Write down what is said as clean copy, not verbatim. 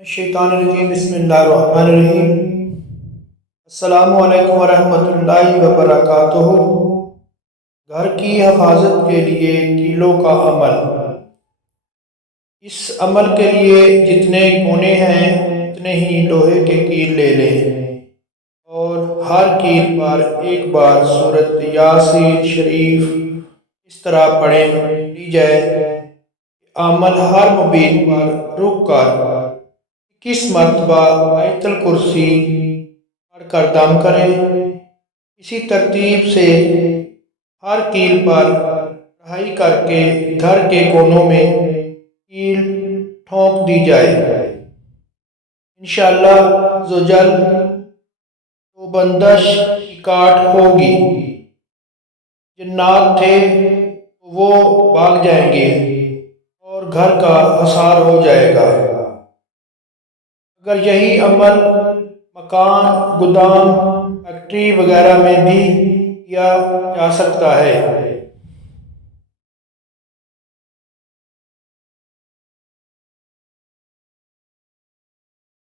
الشیطان الرجیم بسم اللہ الرحمن الرحیم۔ السلام علیکم ورحمۃ اللہ وبرکاتہ۔ گھر کی حفاظت کے لیے کیلوں کا عمل۔ اس عمل کے لیے جتنے کونے ہیں اتنے ہی لوہے کے کیل لے لیں اور ہر کیل پر ایک بار سورۃ یاسین شریف اس طرح پڑھ لی جائے کہ عمل ہر مبین پر رک کر 21 مرتبہ آیت الکرسی پڑھ کر دم کرے۔ اسی ترتیب سے ہر کیل پر رہائی کر کے گھر کے کونوں میں کیل ٹھونک دی جائے۔ انشاءاللہ عزوجل تو بندش کی کاٹ ہوگی۔ جنات تھے تو وہ بھاگ جائیں گے اور گھر کا حصار ہو جائے گا۔ اگر یہی عمل مکان، گودام، فیکٹری وغیرہ میں بھی کیا جا سکتا ہے